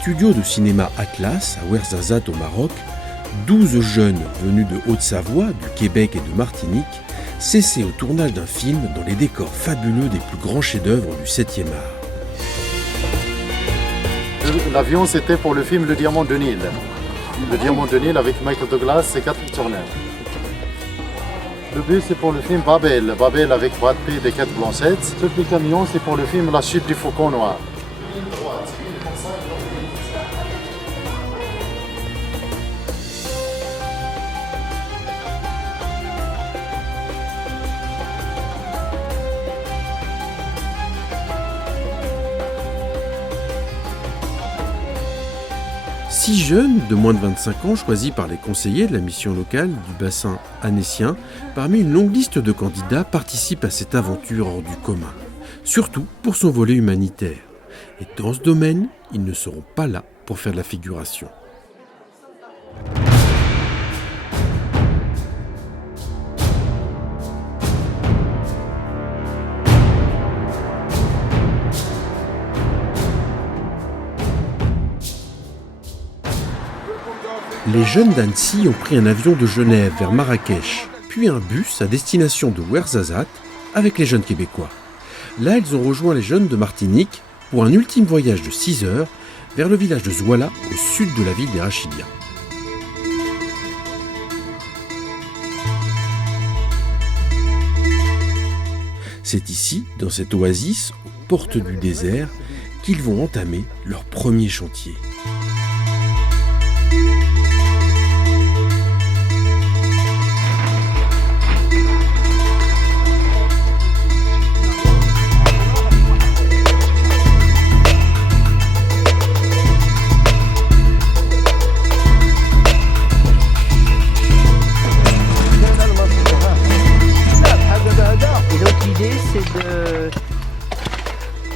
studios de cinéma Atlas à Ouarzazate au Maroc, 12 jeunes venus de Haute-Savoie, du Québec et de Martinique s'essaient au tournage d'un film dans les décors fabuleux des plus grands chefs-d'œuvre du 7e art. L'avion, c'était pour le film Le Diamant de Nil. Le Diamant de Nil avec Michael Douglas et Catherine Turner. Le bus, c'est pour le film Babel. Babel avec Brad Pitt et Kate Blanchett. Ce petit camion, c'est pour le film La chute du faucon noir. Six jeunes de moins de 25 ans choisis par les conseillers de la mission locale du bassin annécien, parmi une longue liste de candidats, participent à cette aventure hors du commun, surtout pour son volet humanitaire. Et dans ce domaine, ils ne seront pas là pour faire de la figuration. Les jeunes d'Annecy ont pris un avion de Genève vers Marrakech, puis un bus à destination de Ouarzazate avec les jeunes québécois. Là, ils ont rejoint les jeunes de Martinique pour un ultime voyage de 6 heures vers le village de Zouala, au sud de la ville des Rachidia. C'est ici, dans cette oasis, aux portes du désert, qu'ils vont entamer leur premier chantier.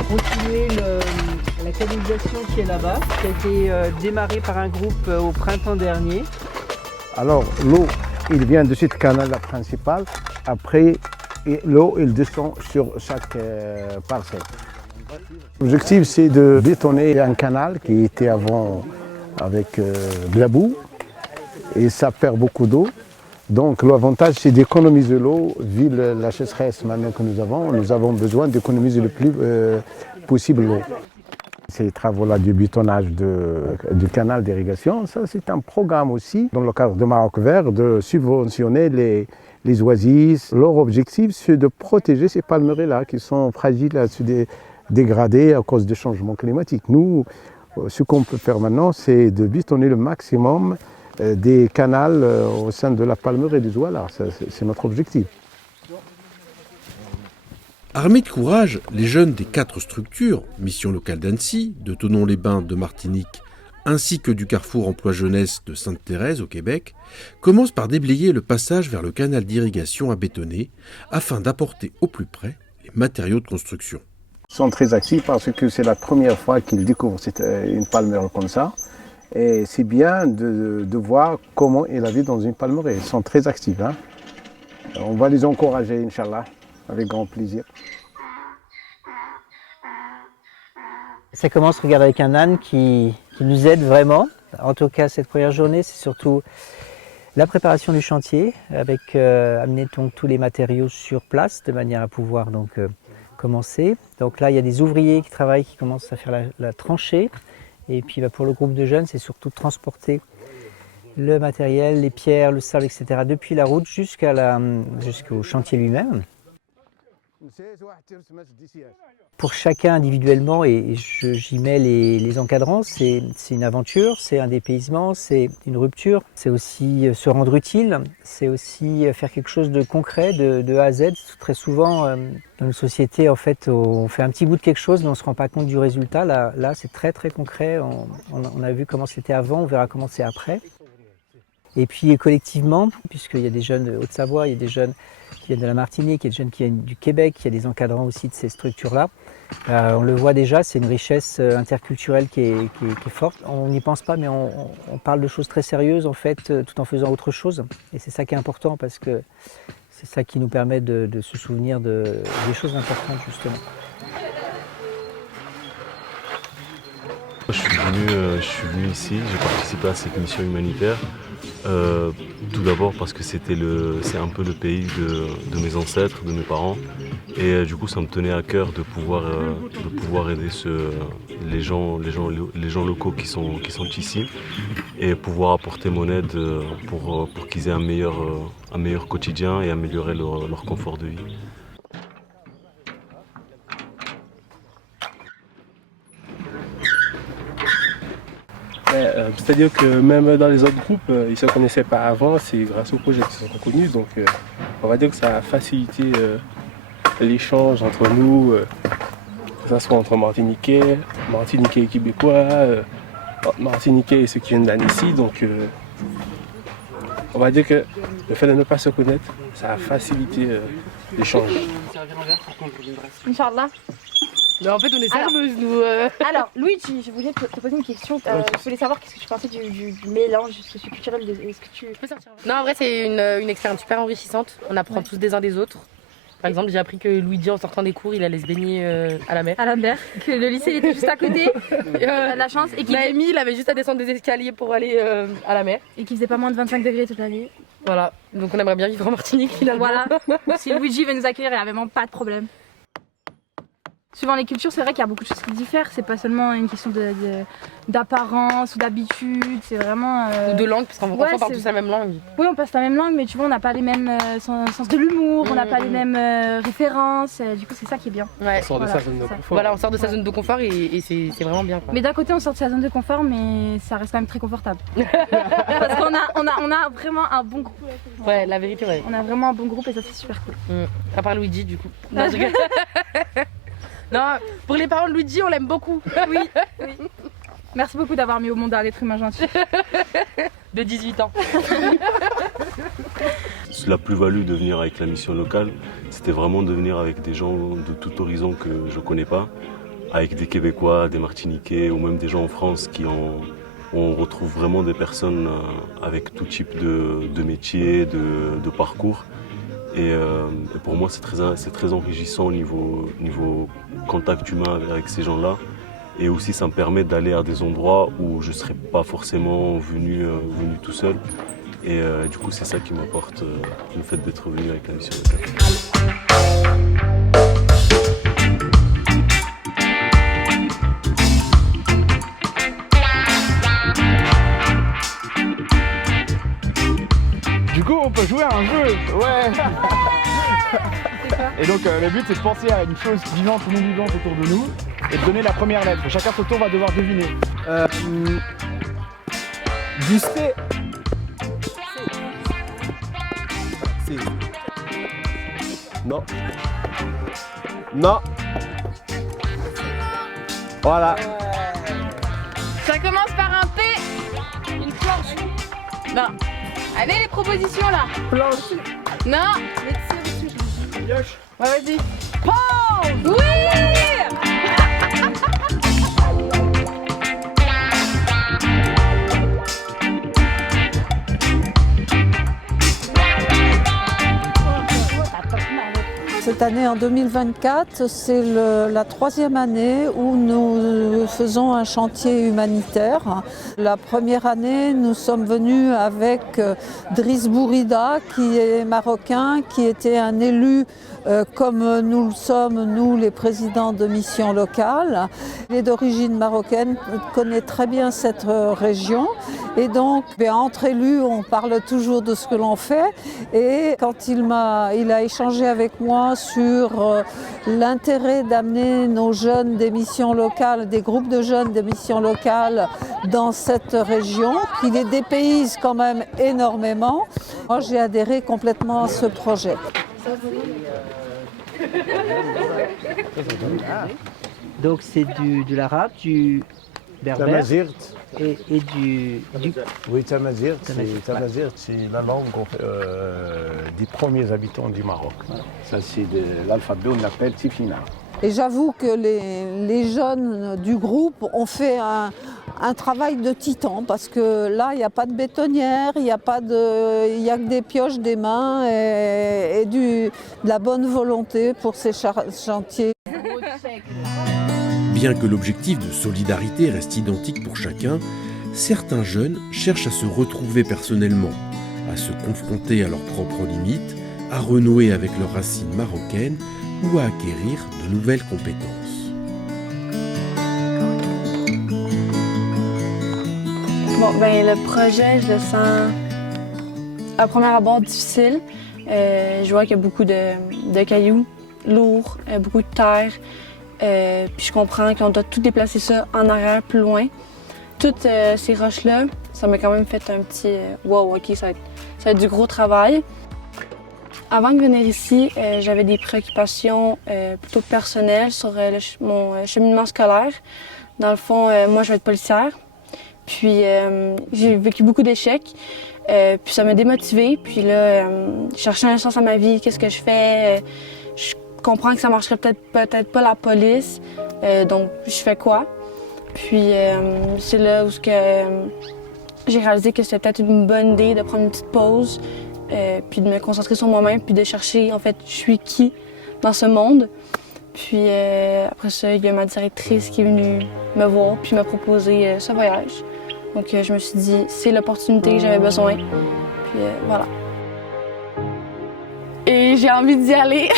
Continuer la canalisation qui est là-bas, qui a été démarrée par un groupe au printemps dernier. Alors l'eau, il vient de cette canal principal. Après, l'eau, il descend sur chaque parcelle. L'objectif, c'est de bétonner un canal qui était avant avec de la boue et ça perd beaucoup d'eau. Donc l'avantage, c'est d'économiser l'eau. Vu la sécheresse maintenant que nous avons besoin d'économiser le plus possible l'eau. Ces travaux-là du bétonnage du canal d'irrigation, ça c'est un programme aussi, dans le cadre de Maroc Vert, de subventionner les oasis. Leur objectif, c'est de protéger ces palmeraies-là qui sont fragiles à se dégrader à cause du changement climatique. Nous, ce qu'on peut faire maintenant, c'est de bétonner le maximum des canals au sein de la palmeraie du Zouala. C'est notre objectif. Armés de courage, les jeunes des 4 structures, Mission locale d'Annecy, de Thonon-les-Bains de Martinique, ainsi que du Carrefour Emploi Jeunesse de Sainte-Thérèse au Québec, commencent par déblayer le passage vers le canal d'irrigation à bétonner, afin d'apporter au plus près les matériaux de construction. Ils sont très actifs parce que c'est la première fois qu'ils découvrent une palmeraie comme ça. Et c'est bien de voir comment ils vivent dans une palmeraie. Ils sont très actifs. Hein. On va les encourager, Inch'Allah, avec grand plaisir. Ça commence, regarde, avec un âne qui nous aide vraiment. En tout cas, cette première journée, c'est surtout la préparation du chantier, avec amener donc tous les matériaux sur place, de manière à pouvoir donc commencer. Donc là, il y a des ouvriers qui travaillent, qui commencent à faire la tranchée. Et puis pour le groupe de jeunes, c'est surtout de transporter le matériel, les pierres, le sable, etc. depuis la route jusqu'au chantier lui-même. Pour chacun individuellement, et j'y mets les encadrants, c'est une aventure, c'est un dépaysement, c'est une rupture, c'est aussi se rendre utile, c'est aussi faire quelque chose de concret, de A à Z. Très souvent, dans nos sociétés, en fait, on fait un petit bout de quelque chose, mais on ne se rend pas compte du résultat. Là c'est très très concret, on a vu comment c'était avant, on verra comment c'est après. Et puis collectivement, puisqu'il y a des jeunes de Haute-Savoie, il y a des jeunes qui viennent de la Martinique, il y a des jeunes qui viennent du Québec, il y a des encadrants aussi de ces structures-là. On le voit déjà, c'est une richesse interculturelle qui est forte. On n'y pense pas, mais on parle de choses très sérieuses en fait, tout en faisant autre chose. Et c'est ça qui est important parce que c'est ça qui nous permet de se souvenir des choses importantes justement. Je suis je suis venu ici, j'ai participé à cette mission humanitaire. Tout d'abord parce que c'est un peu le pays de mes ancêtres, de mes parents. Et du coup, ça me tenait à cœur de pouvoir aider les gens locaux qui sont ici et pouvoir apporter mon aide pour qu'ils aient un meilleur quotidien et améliorer leur confort de vie. C'est-à-dire que même dans les autres groupes, ils ne se connaissaient pas avant, c'est grâce au projet qu'ils se sont connus. Donc on va dire que ça a facilité l'échange entre nous, que ce soit entre Martiniquais et Québécois, Martiniquais et ceux qui viennent d'Annecy. Donc on va dire que le fait de ne pas se connaître, ça a facilité l'échange. Inch'Allah. Mais en fait, on est serveuses, nous. Alors, Luigi, je voulais te poser une question. Je voulais savoir qu'est-ce que tu pensais du mélange socioculturel. Est-ce que tu peux sortir? Non, en vrai, c'est une expérience super enrichissante. On apprend tous des uns des autres. Par exemple, j'ai appris que Luigi, en sortant des cours, il allait se baigner à la mer. À la mer, que le lycée il était juste à côté. T'as de la chance. Et Naomi, il avait juste à descendre des escaliers pour aller à la mer. Et qu'il faisait pas moins de 25 degrés toute l'année. Voilà. Donc on aimerait bien vivre en Martinique finalement. Voilà. Si Luigi veut nous accueillir, il n'y a vraiment pas de problème. Suivant les cultures, c'est vrai qu'il y a beaucoup de choses qui diffèrent. C'est pas seulement une question d'apparence ou d'habitude, c'est vraiment... Ou de langue, parce qu'on parle tous la même langue. Oui, on passe la même langue, mais tu vois, on n'a pas les mêmes sens de l'humour, on n'a pas les mêmes références. Du coup, c'est ça qui est bien. Ouais. On sort de sa zone de confort. Voilà, on sort de sa zone de confort et c'est vraiment bien. Quoi. Mais d'un côté, on sort de sa zone de confort, mais ça reste quand même très confortable. Parce qu'on a vraiment un bon groupe. Ouais, la vérité, ouais. On a vraiment un bon groupe et ça, c'est super cool. À part Luigi, du coup. Non, je rigole. Non, pour les parents de Luigi, on l'aime beaucoup. Oui. Merci beaucoup d'avoir mis au monde un être humain gentil. De 18 ans. La plus-value de venir avec la mission locale, c'était vraiment de venir avec des gens de tout horizon que je ne connais pas, avec des Québécois, des Martiniquais ou même des gens en France on retrouve vraiment des personnes avec tout type de métiers, de parcours. Et pour moi, c'est très enrichissant au niveau contact humain avec ces gens-là. Et aussi, ça me permet d'aller à des endroits où je ne serais pas forcément venu tout seul. Et du coup, c'est ça qui m'apporte le fait d'être venu avec la mission locale. Du coup, on peut jouer à un jeu. Ouais. Et donc, le but, c'est de penser à une chose vivante ou non vivante autour de nous et de donner la première lettre. Chacun son tour va devoir deviner. Du C. C. Non. Non. Voilà. Ça commence par un P. Une planche. Non. Allez, les propositions là. Planche. Non. Pioche. Ouais, vas-y. Pause. Oui. Cette année, en 2024, c'est la troisième année où nous faisons un chantier humanitaire. La première année, nous sommes venus avec Driss Bourida, qui est marocain, qui était un élu comme nous le sommes, nous les présidents de missions locales. Il est d'origine marocaine, connaît très bien cette région. Et donc, entre élus, on parle toujours de ce que l'on fait. Et quand il a échangé avec moi sur l'intérêt d'amener nos jeunes des missions locales, des groupes de jeunes des missions locales dans cette région, qui les dépayse quand même énormément, moi j'ai adhéré complètement à ce projet. Donc c'est de l'arabe, du berbère Tamazirt. et du... Oui, Tamazirt, c'est la langue des premiers habitants du Maroc. Ça, c'est de l'alphabet, on l'appelle Tifina. Et j'avoue que les jeunes du groupe ont fait un travail de titan parce que là, il n'y a pas de bétonnière, il n'y a que des pioches, des mains et de la bonne volonté pour ces chantiers. bien que l'objectif de solidarité reste identique pour chacun, certains jeunes cherchent à se retrouver personnellement, à se confronter à leurs propres limites, à renouer avec leurs racines marocaines ou à acquérir de nouvelles compétences. Le projet, je le sens à première abord difficile. Je vois qu'il y a beaucoup de cailloux lourds, beaucoup de terre. Puis je comprends qu'on doit tout déplacer ça en arrière, plus loin. Toutes ces roches-là, ça m'a quand même fait un petit wow, ok, ça va être du gros travail. Avant de venir ici, j'avais des préoccupations plutôt personnelles sur mon cheminement scolaire. Dans le fond, moi, je vais être policière. Puis j'ai vécu beaucoup d'échecs. Puis ça m'a démotivée. Puis là, je cherchais un sens à ma vie. Qu'est-ce que je fais? Je comprends que ça marcherait peut-être pas la police. Donc, je fais quoi? Puis c'est là où j'ai réalisé que c'était peut-être une bonne idée de prendre une petite pause. Puis de me concentrer sur moi-même. Puis de chercher, en fait, je suis qui dans ce monde. Puis après ça, il y a ma directrice qui est venue me voir puis m'a proposé ce voyage. Donc je me suis dit, c'est l'opportunité que j'avais besoin. Puis voilà. Et j'ai envie d'y aller,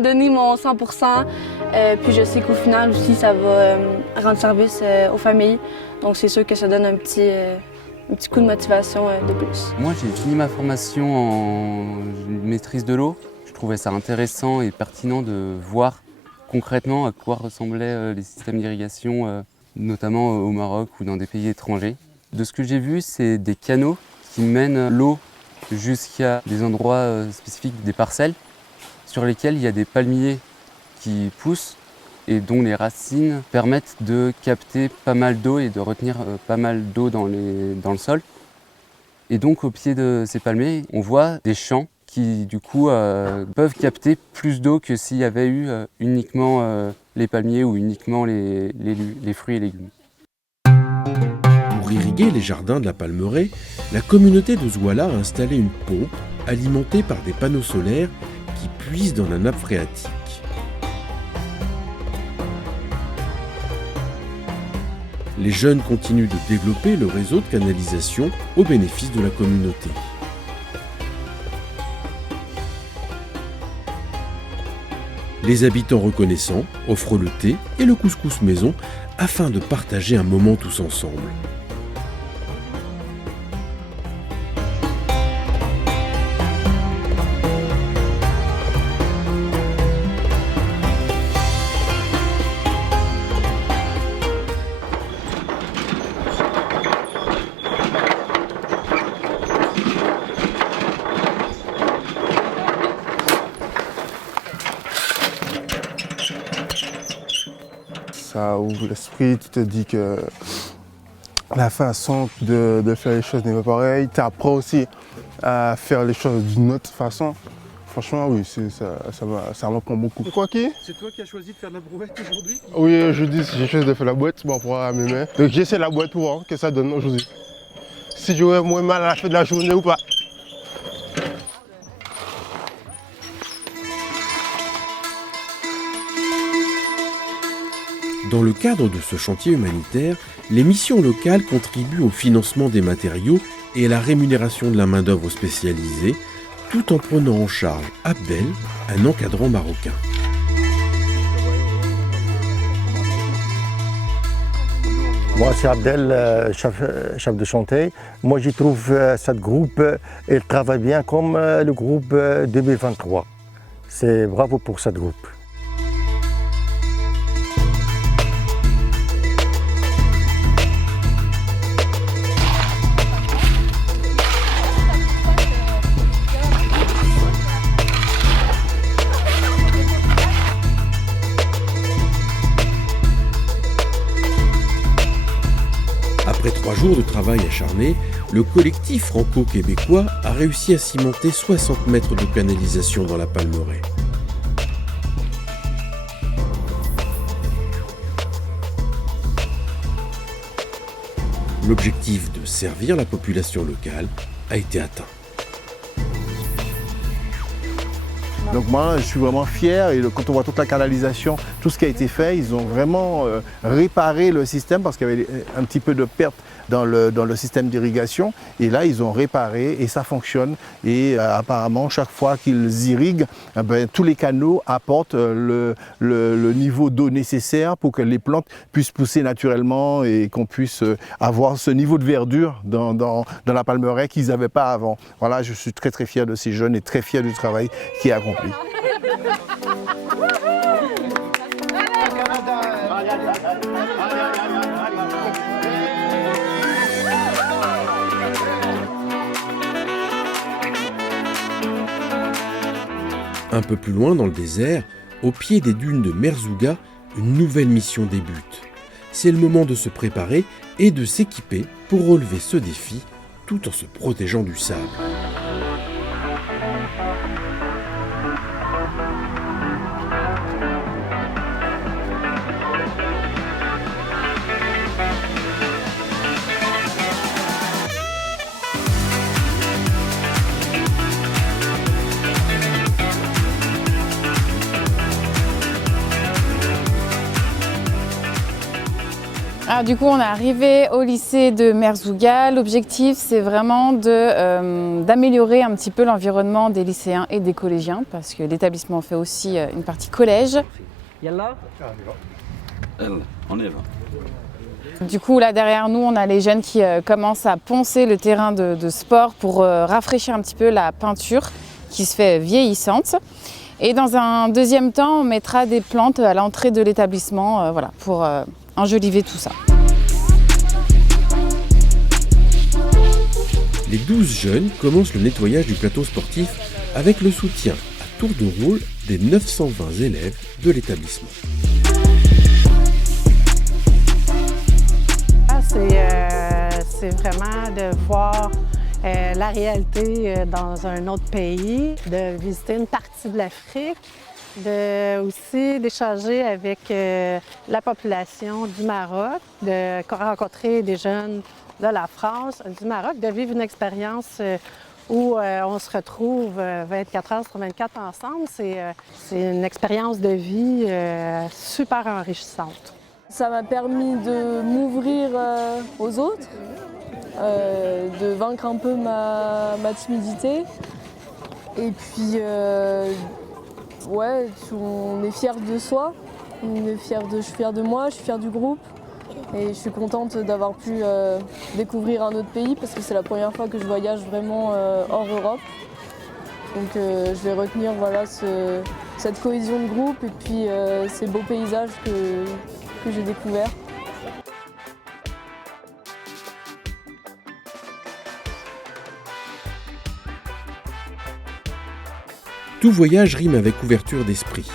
donner mon 100%. Puis je sais qu'au final aussi, ça va rendre service aux familles. Donc c'est sûr que ça donne un petit coup de motivation de plus. Moi, j'ai fini ma formation en maîtrise de l'eau. Je trouvais ça intéressant et pertinent de voir concrètement à quoi ressemblaient les systèmes d'irrigation, notamment au Maroc ou dans des pays étrangers. De ce que j'ai vu, c'est des canaux qui mènent l'eau jusqu'à des endroits spécifiques, des parcelles, sur lesquels il y a des palmiers qui poussent et dont les racines permettent de capter pas mal d'eau et de retenir pas mal d'eau dans le sol. Et donc au pied de ces palmiers, on voit des champs qui du coup peuvent capter plus d'eau que s'il y avait eu uniquement les palmiers ou uniquement les fruits et légumes. Pour irriguer les jardins de la Palmeraie, la communauté de Zouala a installé une pompe alimentée par des panneaux solaires qui puisent dans la nappe phréatique. Les jeunes continuent de développer le réseau de canalisation au bénéfice de la communauté. Les habitants reconnaissants offrent le thé et le couscous maison afin de partager un moment tous ensemble. Ça ouvre l'esprit, tu te dis que la façon de faire les choses n'est pas pareille. Tu apprends aussi à faire les choses d'une autre façon. Franchement, oui, ça m'apprend beaucoup. Quoi qui? C'est toi qui as choisi de faire la brouette aujourd'hui? Oui, aujourd'hui, j'ai choisi de faire la boîte par rapport à mes mains. Donc j'essaie la boîte pour voir ce que ça donne aujourd'hui. Si j'aurais moins mal à la fin de la journée ou pas. Dans le cadre de ce chantier humanitaire, les missions locales contribuent au financement des matériaux et à la rémunération de la main-d'œuvre spécialisée, tout en prenant en charge Abdel, un encadrant marocain. Moi, c'est Abdel, chef de chantier. Moi, j'y trouve cette groupe, il travaille bien comme le groupe 2023. C'est bravo pour cette groupe. Après 3 jours de travail acharné, le collectif franco-québécois a réussi à cimenter 60 mètres de canalisation dans la Palmeraie. L'objectif de servir la population locale a été atteint. Donc moi, je suis vraiment fier et quand on voit toute la canalisation, tout ce qui a été fait, ils ont vraiment réparé le système parce qu'il y avait un petit peu de perte dans le système d'irrigation. Et là, ils ont réparé et ça fonctionne. Et apparemment, chaque fois qu'ils irriguent, tous les canaux apportent le niveau d'eau nécessaire pour que les plantes puissent pousser naturellement et qu'on puisse avoir ce niveau de verdure dans la palmeraie qu'ils n'avaient pas avant. Voilà, je suis très très fier de ces jeunes et très fier du travail qui est accompli. Un peu plus loin dans le désert, au pied des dunes de Merzouga, une nouvelle mission débute. C'est le moment de se préparer et de s'équiper pour relever ce défi tout en se protégeant du sable. Alors, du coup, on est arrivé au lycée de Merzouga. L'objectif, c'est vraiment d'améliorer un petit peu l'environnement des lycéens et des collégiens, parce que l'établissement fait aussi une partie collège. Yallah. On y va. Du coup, là derrière nous, on a les jeunes qui commencent à poncer le terrain de sport pour rafraîchir un petit peu la peinture qui se fait vieillissante. Et dans un deuxième temps, on mettra des plantes à l'entrée de l'établissement, voilà, pour enjoliver tout ça. Les 12 jeunes commencent le nettoyage du plateau sportif avec le soutien à tour de rôle des 920 élèves de l'établissement. C'est vraiment de voir la réalité dans un autre pays, de visiter une partie de l'Afrique, aussi d'échanger avec la population du Maroc, de rencontrer des jeunes de la France, du Maroc, de vivre une expérience où on se retrouve 24 heures sur 24 ensemble. C'est une expérience de vie super enrichissante. Ça m'a permis de m'ouvrir aux autres, de vaincre un peu ma timidité. Et puis, ouais, on est fier de soi, je suis fière de moi, je suis fière du groupe. Et je suis contente d'avoir pu découvrir un autre pays parce que c'est la première fois que je voyage vraiment hors Europe. Donc je vais retenir voilà, cette cohésion de groupe et puis ces beaux paysages que j'ai découverts. Tout voyage rime avec ouverture d'esprit.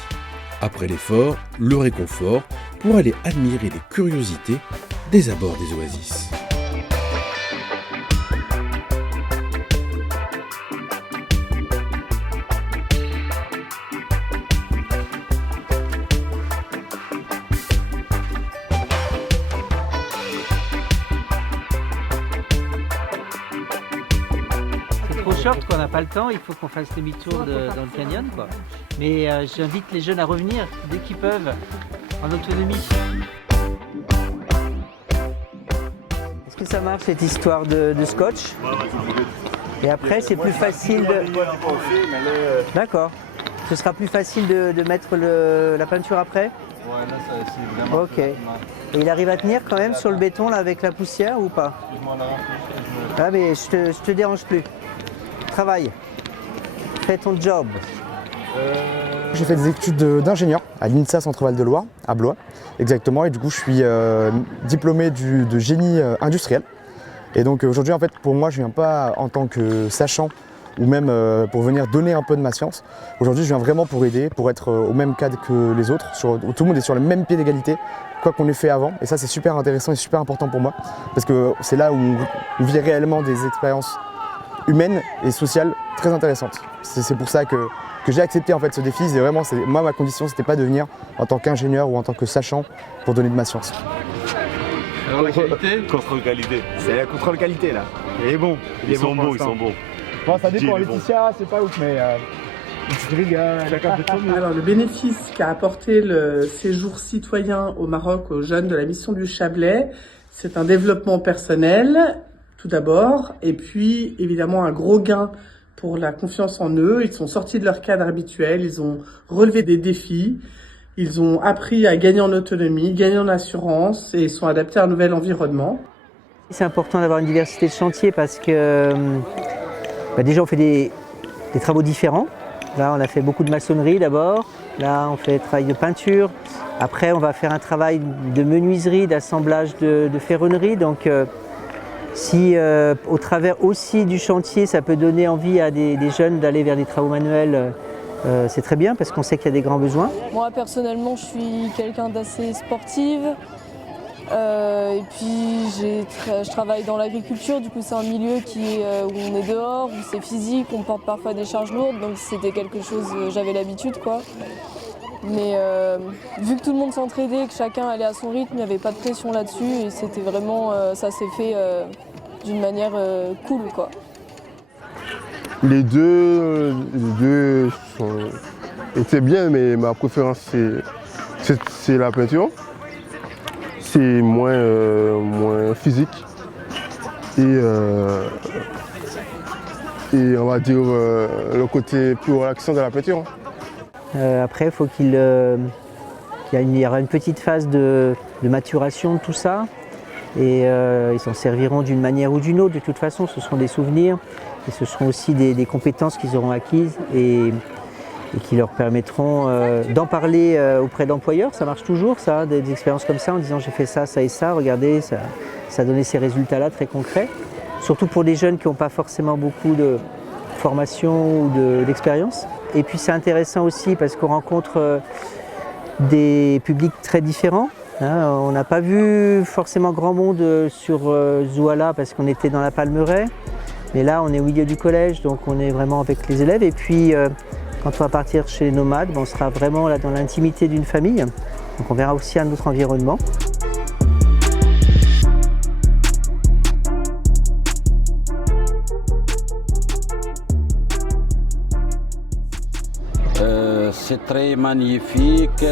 Après l'effort, le réconfort pour aller admirer les curiosités des abords des oasis. Short, qu'on n'a pas le temps, il faut qu'on fasse demi-tour dans le canyon, quoi. Mais j'invite les jeunes à revenir dès qu'ils peuvent, en autonomie. Est-ce que ça marche cette histoire de scotch? Et après c'est plus facile de... D'accord. Ce sera plus facile de mettre la peinture après? Ouais, là c'est vraiment... Ok. Et il arrive à tenir quand même sur le béton là avec la poussière ou pas? Ah mais je te dérange plus. Travaille, fais ton job. J'ai fait des études d'ingénieur à l'INSA Centre-Val de Loire, à Blois, exactement, et du coup je suis diplômé de génie industriel. Et donc aujourd'hui en fait pour moi je viens pas en tant que sachant ou même pour venir donner un peu de ma science. Aujourd'hui je viens vraiment pour aider, pour être au même cadre que les autres, où tout le monde est sur le même pied d'égalité, quoi qu'on ait fait avant. Et ça c'est super intéressant et super important pour moi, parce que c'est là où on vit réellement des expériences humaine et sociale très intéressante. C'est pour ça que j'ai accepté en fait ce défi. C'est vraiment, moi ma condition c'était pas de venir en tant qu'ingénieur ou en tant que sachant pour donner de ma science. Alors la qualité, contrôle qualité. C'est la contrôle qualité là. Il est bon. Ils sont bons, ils sont bons. Bon, ça dépend, Laetitia c'est pas ouf mais Alors, le bénéfice qu'a apporté le séjour citoyen au Maroc aux jeunes de la mission du Chablais, c'est un développement personnel, tout d'abord, et puis évidemment un gros gain pour la confiance en eux. Ils sont sortis de leur cadre habituel, ils ont relevé des défis, ils ont appris à gagner en autonomie, gagner en assurance et sont adaptés à un nouvel environnement. C'est important d'avoir une diversité de chantiers parce que déjà on fait des travaux différents. Là on a fait beaucoup de maçonnerie d'abord, là on fait des travaux de peinture, après on va faire un travail de menuiserie, d'assemblage de ferronnerie. Donc si au travers aussi du chantier ça peut donner envie à des jeunes d'aller vers des travaux manuels, c'est très bien parce qu'on sait qu'il y a des grands besoins. Moi personnellement je suis quelqu'un d'assez sportive. Et puis je travaille dans l'agriculture, du coup c'est un milieu où on est dehors, où c'est physique, on porte parfois des charges lourdes, donc c'était quelque chose, j'avais l'habitude quoi. Mais vu que tout le monde s'entraidait, que chacun allait à son rythme, il n'y avait pas de pression là-dessus et c'était vraiment, ça s'est fait d'une manière cool quoi. Les deux étaient bien, mais ma préférence c'est la peinture. C'est moins physique et on va dire le côté plus relaxant de la peinture. Après, il faut qu'il y aura une petite phase de maturation de tout ça et ils s'en serviront d'une manière ou d'une autre. De toute façon, ce seront des souvenirs et ce seront aussi des compétences qu'ils auront acquises et qui leur permettront d'en parler auprès d'employeurs. Ça marche toujours, ça, des expériences comme ça, en disant j'ai fait ça, ça et ça, regardez, ça a donné ces résultats-là très concrets. Surtout pour des jeunes qui n'ont pas forcément beaucoup de formation ou d'expérience. Et puis c'est intéressant aussi parce qu'on rencontre des publics très différents. On n'a pas vu forcément grand monde sur Zouala parce qu'on était dans la Palmeraie. Mais là, on est au milieu du collège, donc on est vraiment avec les élèves. Et puis, quand on va partir chez les nomades, on sera vraiment là dans l'intimité d'une famille. Donc on verra aussi un autre environnement. C'est très magnifique,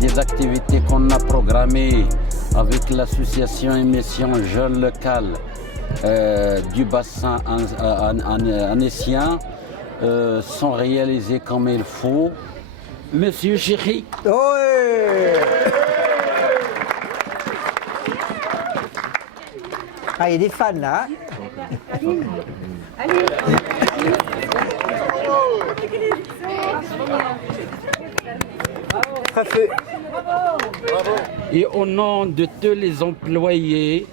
des activités qu'on a programmées avec l'association Émission Jeunes Locales du bassin annécien sont réalisées comme il faut. Monsieur Chéri. Ah, il y a des fans là. Allez. Et au nom de tous les employés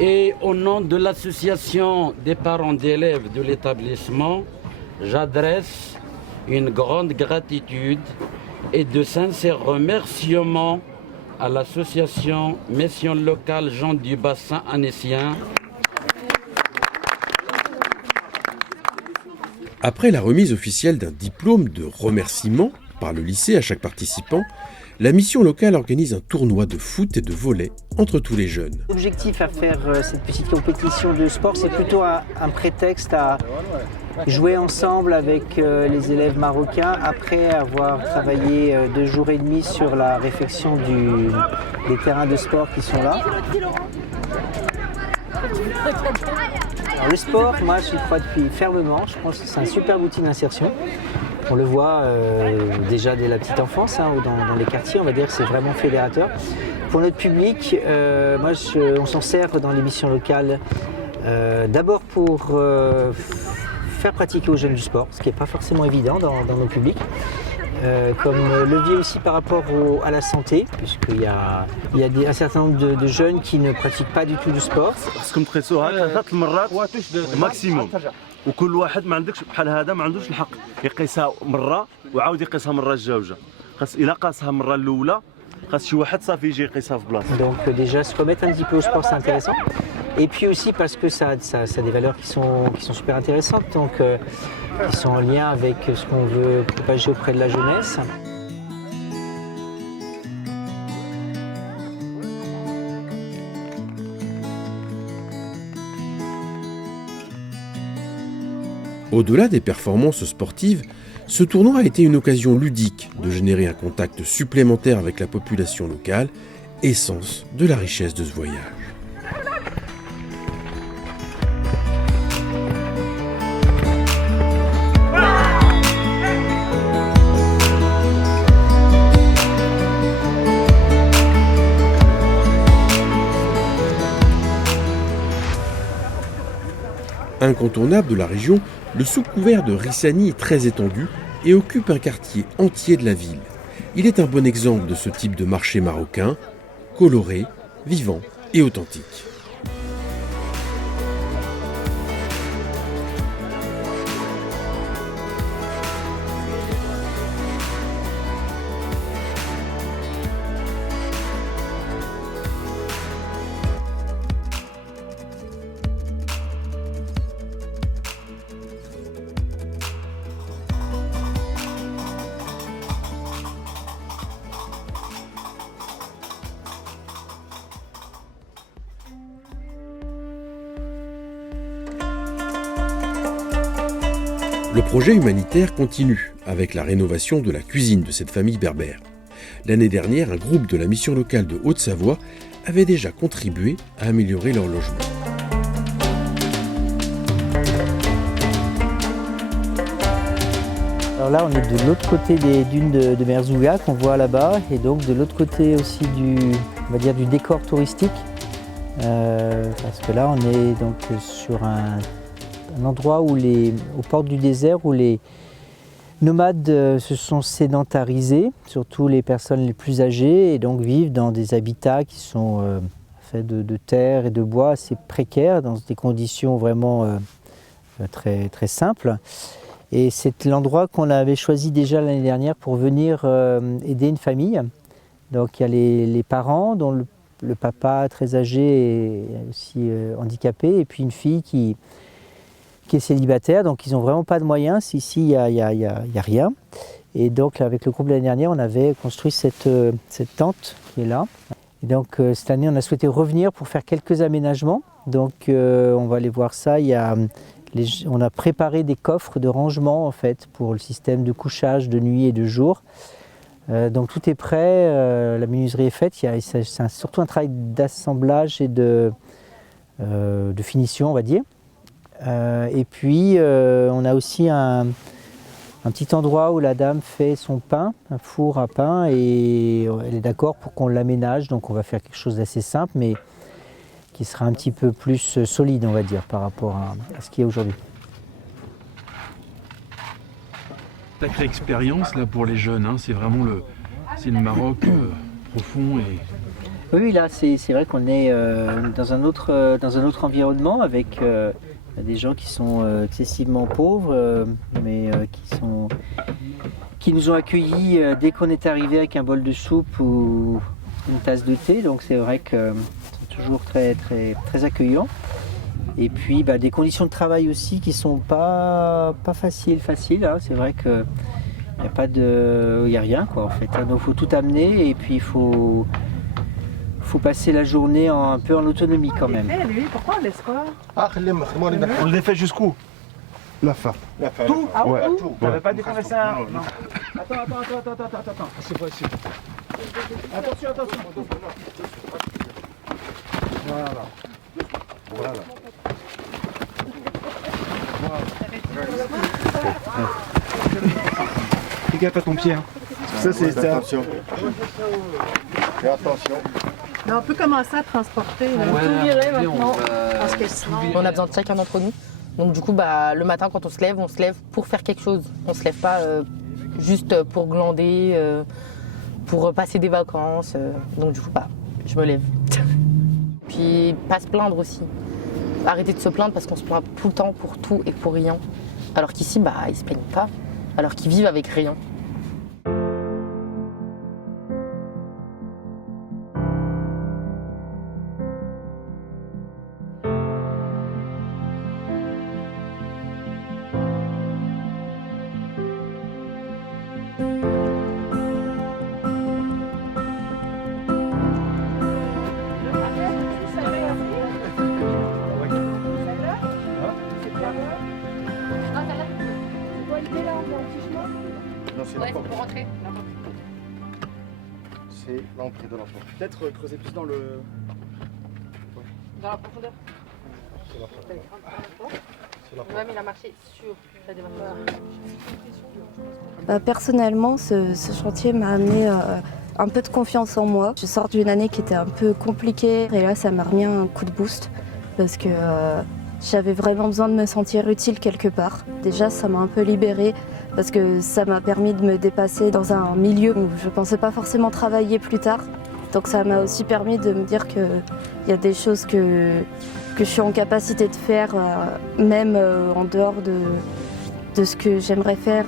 et au nom de l'association des parents d'élèves de l'établissement, j'adresse une grande gratitude et de sincères remerciements à l'association Mission Locale Gens du Bassin Annécien. Après la remise officielle d'un diplôme de remerciement par le lycée à chaque participant, la mission locale organise un tournoi de foot et de volley entre tous les jeunes. L'objectif à faire cette petite compétition de sport, c'est plutôt un prétexte à jouer ensemble avec les élèves marocains après avoir travaillé 2 jours et demi sur la réfection des terrains de sport qui sont là. Alors, le sport, moi j'y crois depuis fermement, je pense que c'est un super outil d'insertion. On le voit déjà dès la petite enfance, ou dans les quartiers, on va dire que c'est vraiment fédérateur. Pour notre public, on s'en sert dans les missions locales, d'abord pour faire pratiquer aux jeunes du sport, ce qui n'est pas forcément évident dans nos publics. Comme levier aussi par rapport à la santé, puisqu'il y a un certain nombre de jeunes qui ne pratiquent pas du tout du sport. maximum. وكل واحد ما عندكش بحال هذا ما عندوش الحق يقيسها مره وعاود يقيسها مره الجوجه خاص الا قاسها المره الاولى خاص شي واحد صافي يجي يقيسها في بلاصه. Donc déjà se remettre un petit peu au sport c'est intéressant et puis aussi parce que ça a des valeurs qui sont super intéressantes donc qui sont en lien avec ce qu'on veut propager auprès de la jeunesse. Au-delà des performances sportives, Ce tournoi a été une occasion ludique de générer un contact supplémentaire avec la population locale, essence de la richesse de ce voyage. Incontournable de la région, le souk couvert de Rissani est très étendu et occupe un quartier entier de la ville. Il est un bon exemple de ce type de marché marocain, coloré, vivant et authentique. Le projet humanitaire continue avec la rénovation de la cuisine de cette famille berbère. L'année dernière, un groupe de la mission locale de Haute-Savoie avait déjà contribué à améliorer leur logement. Alors là, on est de l'autre côté des dunes de Merzouga qu'on voit là-bas, et donc de l'autre côté aussi on va dire du décor touristique, parce que là, on est donc sur un endroit aux portes du désert où les nomades se sont sédentarisés, surtout les personnes les plus âgées, et donc vivent dans des habitats qui sont faits de terre et de bois assez précaires, dans des conditions vraiment très, très simples. Et c'est l'endroit qu'on avait choisi déjà l'année dernière pour venir aider une famille. Donc il y a les parents, dont le papa très âgé est aussi handicapé, et puis une fille qui est célibataire, donc ils n'ont vraiment pas de moyens. Ici, il n'y a rien. Et donc, avec le groupe l'année dernière, on avait construit cette tente qui est là. Et donc, cette année, on a souhaité revenir pour faire quelques aménagements. Donc, on va aller voir ça. On a préparé des coffres de rangement, en fait, pour le système de couchage de nuit et de jour. Donc, tout est prêt. La menuiserie est faite. C'est surtout un travail d'assemblage et de finition, on va dire. Et puis on a aussi un petit endroit où la dame fait son pain, un four à pain, et elle est d'accord pour qu'on l'aménage. Donc on va faire quelque chose d'assez simple, mais qui sera un petit peu plus solide, on va dire, par rapport à ce qu'il y a aujourd'hui. Sacrée expérience là pour les jeunes, hein. C'est vraiment le Maroc profond et... Oui, là c'est vrai qu'on est dans un autre environnement avec des gens qui sont excessivement pauvres, mais qui nous ont accueillis dès qu'on est arrivé avec un bol de soupe ou une tasse de thé. Donc c'est vrai que c'est toujours très, très, très accueillant. Et puis des conditions de travail aussi qui sont pas faciles. Hein. C'est vrai qu'il n'y a rien quoi en fait. Donc il faut tout amener, et puis il faut passer la journée un peu en autonomie quand même. Lui, pourquoi on laisse pas? On les fait jusqu'où? La fin. Tout? Ah ouais. Tout. T'avais pas décollé ça? Non. Attends. C'est pas ici. Attention. Voilà. Fais gaffe à ton pied. Hein. Ça c'est ça. Attention. Fais attention. Mais on peut commencer à transporter. Tout virer maintenant. Parce que on a besoin de chacun d'entre nous. Donc du coup, le matin quand on se lève pour faire quelque chose. On se lève pas juste pour glander, pour passer des vacances. Donc du coup, je me lève. Puis pas se plaindre aussi. Arrêter de se plaindre parce qu'on se plaint tout le temps pour tout et pour rien. Alors qu'ici, ils se plaignent pas. Alors qu'ils vivent avec rien. là, on fait un petit chemin. Ouais, c'est pour rentrer. C'est l'entrée de la porte. Peut-être creuser plus dans le... Dans la profondeur. C'est la porte. Ouais, mais il a marché sur la démarche. Personnellement, ce chantier m'a amené un peu de confiance en moi. Je sors d'une année qui était un peu compliquée et là, ça m'a remis un coup de boost parce que j'avais vraiment besoin de me sentir utile quelque part. Déjà, ça m'a un peu libérée parce que ça m'a permis de me dépasser dans un milieu où je ne pensais pas forcément travailler plus tard. Donc ça m'a aussi permis de me dire qu'il y a des choses que je suis en capacité de faire, même en dehors de ce que j'aimerais faire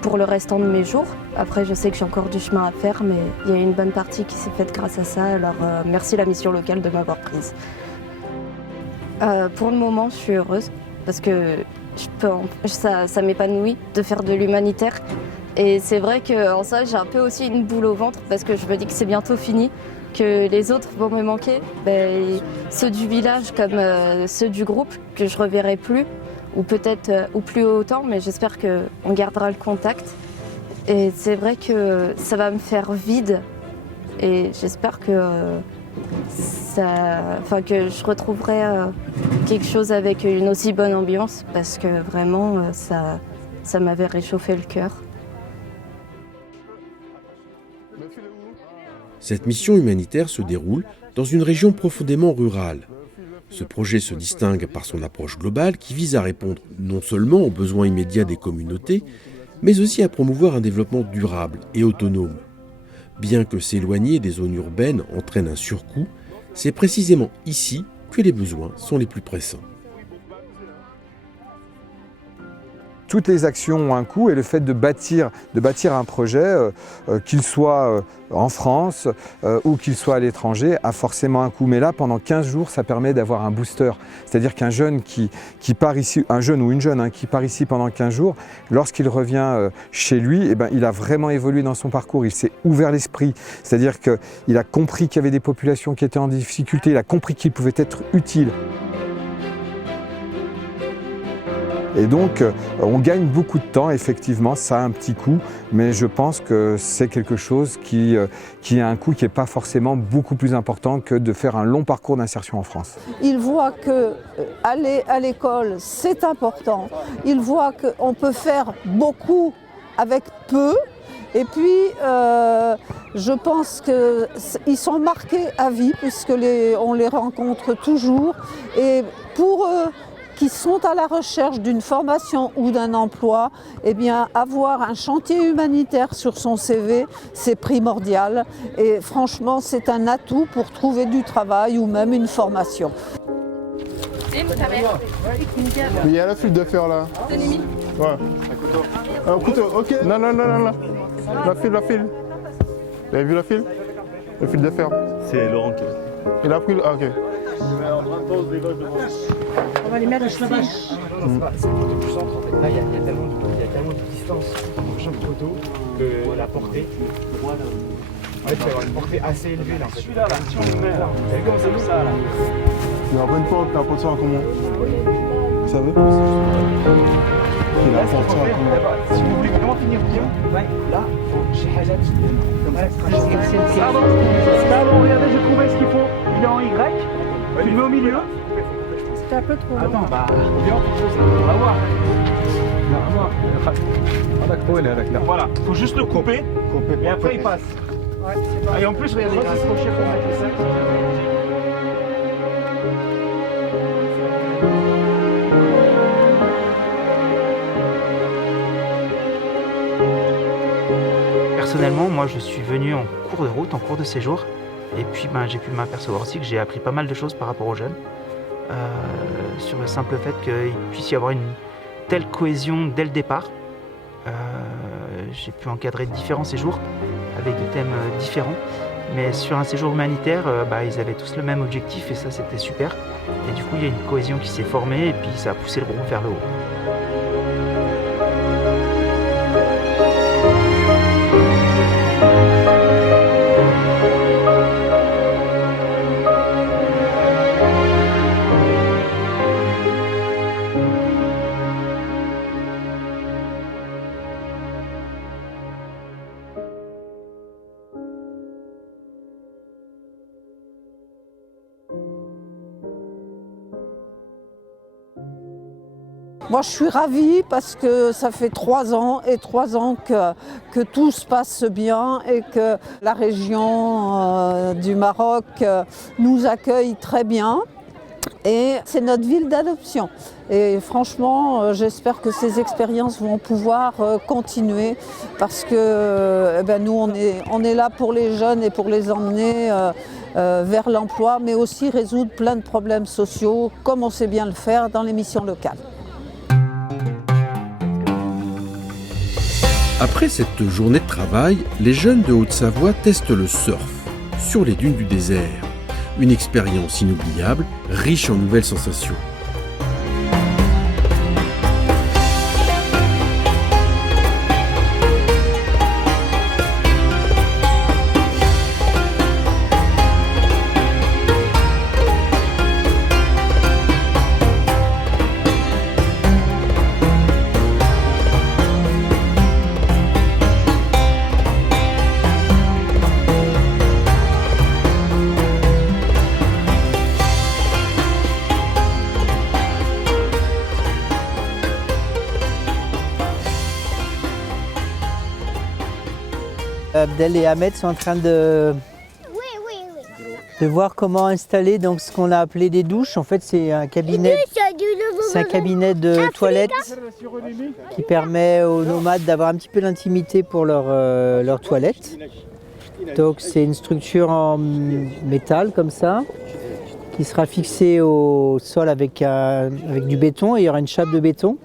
pour le restant de mes jours. Après, je sais que j'ai encore du chemin à faire, mais il y a une bonne partie qui s'est faite grâce à ça. Alors merci la mission locale de m'avoir prise. Pour le moment, je suis heureuse parce que ça m'épanouit de faire de l'humanitaire. Et c'est vrai qu'en ça, j'ai un peu aussi une boule au ventre parce que je me dis que c'est bientôt fini, que les autres vont me manquer. Ceux du village comme ceux du groupe que je reverrai plus, ou peut-être ou plus autant, mais j'espère qu'on gardera le contact. Et c'est vrai que ça va me faire vide et j'espère que je retrouverai quelque chose avec une aussi bonne ambiance parce que vraiment ça m'avait réchauffé le cœur. Cette mission humanitaire se déroule dans une région profondément rurale. Ce projet se distingue par son approche globale qui vise à répondre non seulement aux besoins immédiats des communautés, mais aussi à promouvoir un développement durable et autonome. Bien que s'éloigner des zones urbaines entraîne un surcoût, c'est précisément ici que les besoins sont les plus pressants. Toutes les actions ont un coût et le fait de bâtir un projet, qu'il soit en France ou qu'il soit à l'étranger, a forcément un coût. Mais là, pendant 15 jours, ça permet d'avoir un booster. C'est-à-dire qu'un jeune qui part ici, un jeune ou une jeune qui part ici pendant 15 jours, lorsqu'il revient chez lui, il a vraiment évolué dans son parcours, il s'est ouvert l'esprit. C'est-à-dire qu'il a compris qu'il y avait des populations qui étaient en difficulté, il a compris qu'il pouvait être utile. Et donc, on gagne beaucoup de temps, effectivement, ça a un petit coût, mais je pense que c'est quelque chose qui a un coût qui n'est pas forcément beaucoup plus important que de faire un long parcours d'insertion en France. Ils voient qu'aller à l'école, c'est important. Ils voient qu'on peut faire beaucoup avec peu. Et puis, je pense qu'ils sont marqués à vie, puisqu'on les rencontre toujours. Et pour eux, qui sont à la recherche d'une formation ou d'un emploi, eh bien, avoir un chantier humanitaire sur son CV, c'est primordial. Et franchement, c'est un atout pour trouver du travail ou même une formation. Il y a la file de fer là. Ouais. Un couteau, ok. Non. La file. Vous avez vu la file? Le fil de fer. C'est Laurent qui l'a. Il a pris le... Ah, ok. On va les mettre ici. C'est le photo du centre en fait. Là, il y a tellement de distance pour chaque photo que la portée, ouais, tu vas avoir une portée assez élevée là. Celui-là, là, si on le met là, c'est comme ça là. Il y a pas une porte, la porte sera comment? Vous savez? Là, si vous voulez vraiment finir bien, là, chez Hajat, comme ça, c'est bon, regardez, j'ai trouvé ce qu'il faut. Il est en Y, tu le mets au milieu. C'est un peu trop long. Attends, on va voir. Voilà, il faut juste le couper et après il passe. Ouais, c'est bon. Et en plus, regardez, il y a un crochet pour mettre les sacs. Personnellement, moi je suis venu en cours de route, en cours de séjour, et puis j'ai pu m'apercevoir aussi que j'ai appris pas mal de choses par rapport aux jeunes, sur le simple fait qu'il puisse y avoir une telle cohésion dès le départ. J'ai pu encadrer différents séjours avec des thèmes différents, mais sur un séjour humanitaire, ils avaient tous le même objectif et ça c'était super. Et du coup il y a une cohésion qui s'est formée et puis ça a poussé le groupe vers le haut. Moi, je suis ravie parce que ça fait 3 ans que tout se passe bien et que la région du Maroc nous accueille très bien. Et c'est notre ville d'adoption. Et franchement, j'espère que ces expériences vont pouvoir continuer parce que nous, on est là pour les jeunes et pour les emmener vers l'emploi, mais aussi résoudre plein de problèmes sociaux, comme on sait bien le faire dans les missions locales. Après cette journée de travail, les jeunes de Haute-Savoie testent le surf sur les dunes du désert. Une expérience inoubliable, riche en nouvelles sensations. Abdel et Ahmed sont en train de voir comment installer donc, ce qu'on a appelé des douches. En fait, c'est un cabinet de toilettes qui permet aux nomades d'avoir un petit peu d'intimité pour leur toilette. Donc, c'est une structure en métal comme ça, qui sera fixée au sol avec du béton, et il y aura une chape de béton.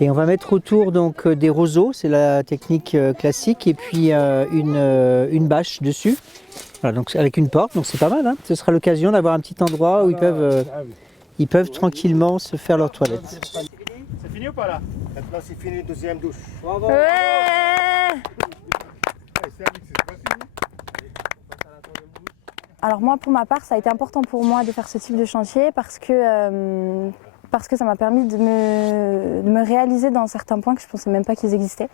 Et on va mettre autour donc des roseaux, c'est la technique classique, et puis une bâche dessus, voilà, donc avec une porte, donc c'est pas mal. Hein. Ce sera l'occasion d'avoir un petit endroit où ils peuvent tranquillement se faire leur toilette. C'est fini ou pas là? Maintenant c'est fini, deuxième douche. Ouais. Alors moi, pour ma part, ça a été important pour moi de faire ce type de chantier parce que ça m'a permis de me réaliser dans certains points que je ne pensais même pas qu'ils existaient,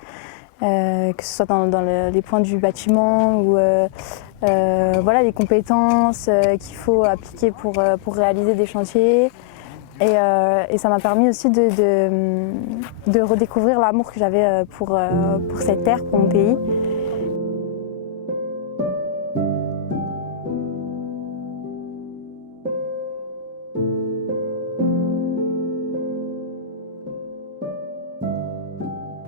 que ce soit dans les points du bâtiment ou voilà, les compétences qu'il faut appliquer pour réaliser des chantiers. Et ça m'a permis aussi de redécouvrir l'amour que j'avais pour cette terre, pour mon pays.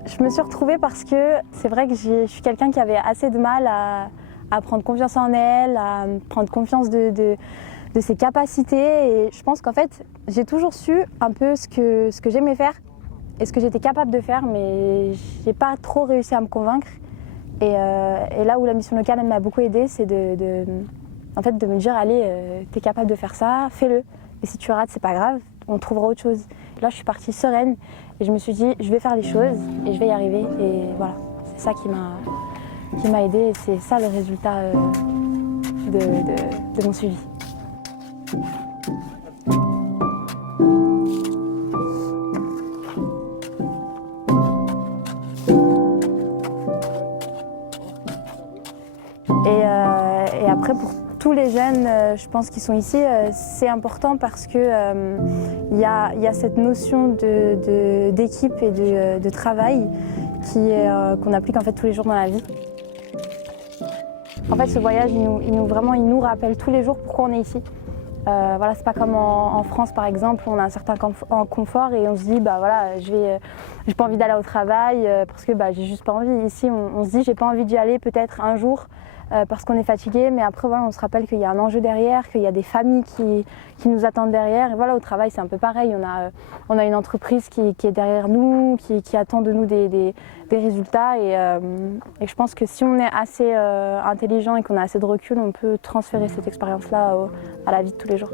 Je me suis retrouvée parce que c'est vrai que je suis quelqu'un qui avait assez de mal à prendre confiance en elle, à prendre confiance de ses capacités. Et je pense qu'en fait, j'ai toujours su un peu ce que j'aimais faire et ce que j'étais capable de faire, mais je n'ai pas trop réussi à me convaincre. Et là où la mission locale m'a beaucoup aidée, c'est en fait, de me dire, allez, tu es capable de faire ça, fais-le. Et si tu rates, c'est pas grave, on trouvera autre chose. Là, je suis partie sereine et je me suis dit, je vais faire les choses et je vais y arriver. Et voilà, c'est ça qui m'a aidée et c'est ça le résultat de mon suivi. Et après, pour tous les jeunes, je pense, qui sont ici, c'est important parce que y a cette notion d'équipe et de travail qu'on applique en fait tous les jours dans la vie. En fait, ce voyage, il nous rappelle tous les jours pourquoi on est ici. Voilà, c'est pas comme en France par exemple, où on a un certain confort et on se dit bah voilà, j'ai pas envie d'aller au travail parce que j'ai juste pas envie. Ici, on se dit j'ai pas envie d'y aller peut-être un jour. Parce qu'on est fatigué, mais après voilà, on se rappelle qu'il y a un enjeu derrière, qu'il y a des familles qui nous attendent derrière. Et voilà, au travail, c'est un peu pareil. On a une entreprise qui est derrière nous, qui attend de nous des résultats. Et je pense que si on est assez intelligent et qu'on a assez de recul, on peut transférer cette expérience-là à la vie de tous les jours.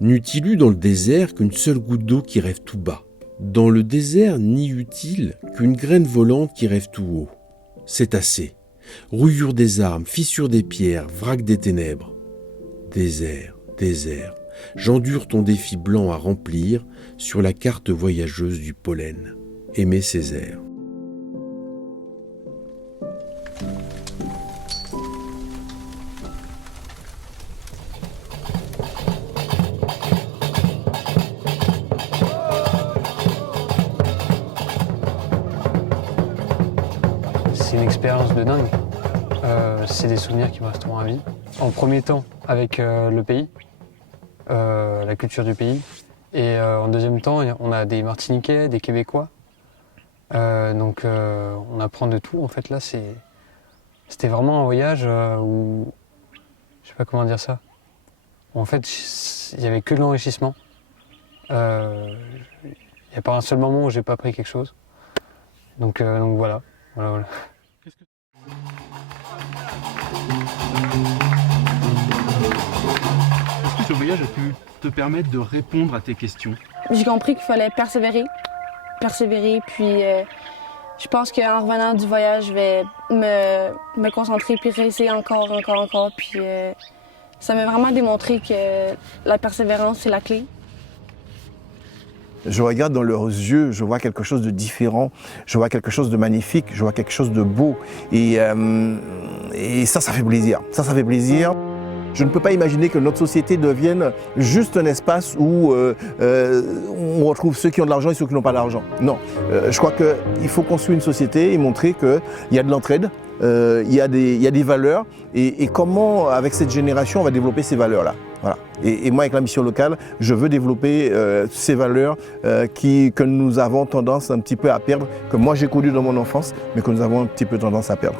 N'eût-il eu dans le désert qu'une seule goutte d'eau qui rêve tout bas? Dans le désert, n'y eut-il qu'une graine volante qui rêve tout haut? C'est assez. Rouillure des armes, fissure des pierres, vrac des ténèbres. Désert, désert, j'endure ton défi blanc à remplir sur la carte voyageuse du pollen. Aimé Césaire. expérience de dingue. C'est des souvenirs qui me resteront à vie. En premier temps, avec le pays, la culture du pays. Et en deuxième temps, on a des Martiniquais, des Québécois. Donc on apprend de tout. En fait, là, c'était vraiment un voyage où, je sais pas comment dire ça. En fait, il n'y avait que de l'enrichissement. Il n'y a pas un seul moment où j'ai pas appris quelque chose. Donc voilà. Est-ce que ce voyage a pu te permettre de répondre à tes questions? J'ai compris qu'il fallait persévérer, puis je pense qu'en revenant du voyage, je vais me concentrer puis réessayer encore, puis ça m'a vraiment démontré que la persévérance, c'est la clé. Je regarde dans leurs yeux, je vois quelque chose de différent, je vois quelque chose de magnifique, je vois quelque chose de beau. Et ça fait plaisir. Ça fait plaisir. Je ne peux pas imaginer que notre société devienne juste un espace où on retrouve ceux qui ont de l'argent et ceux qui n'ont pas d'argent. Non, je crois qu'il faut construire une société et montrer qu'il y a de l'entraide, il y a des valeurs et comment, avec cette génération, on va développer ces valeurs-là. Voilà. Et moi, avec la mission locale, je veux développer ces valeurs que nous avons tendance un petit peu à perdre, que moi j'ai connues dans mon enfance, mais que nous avons un petit peu tendance à perdre.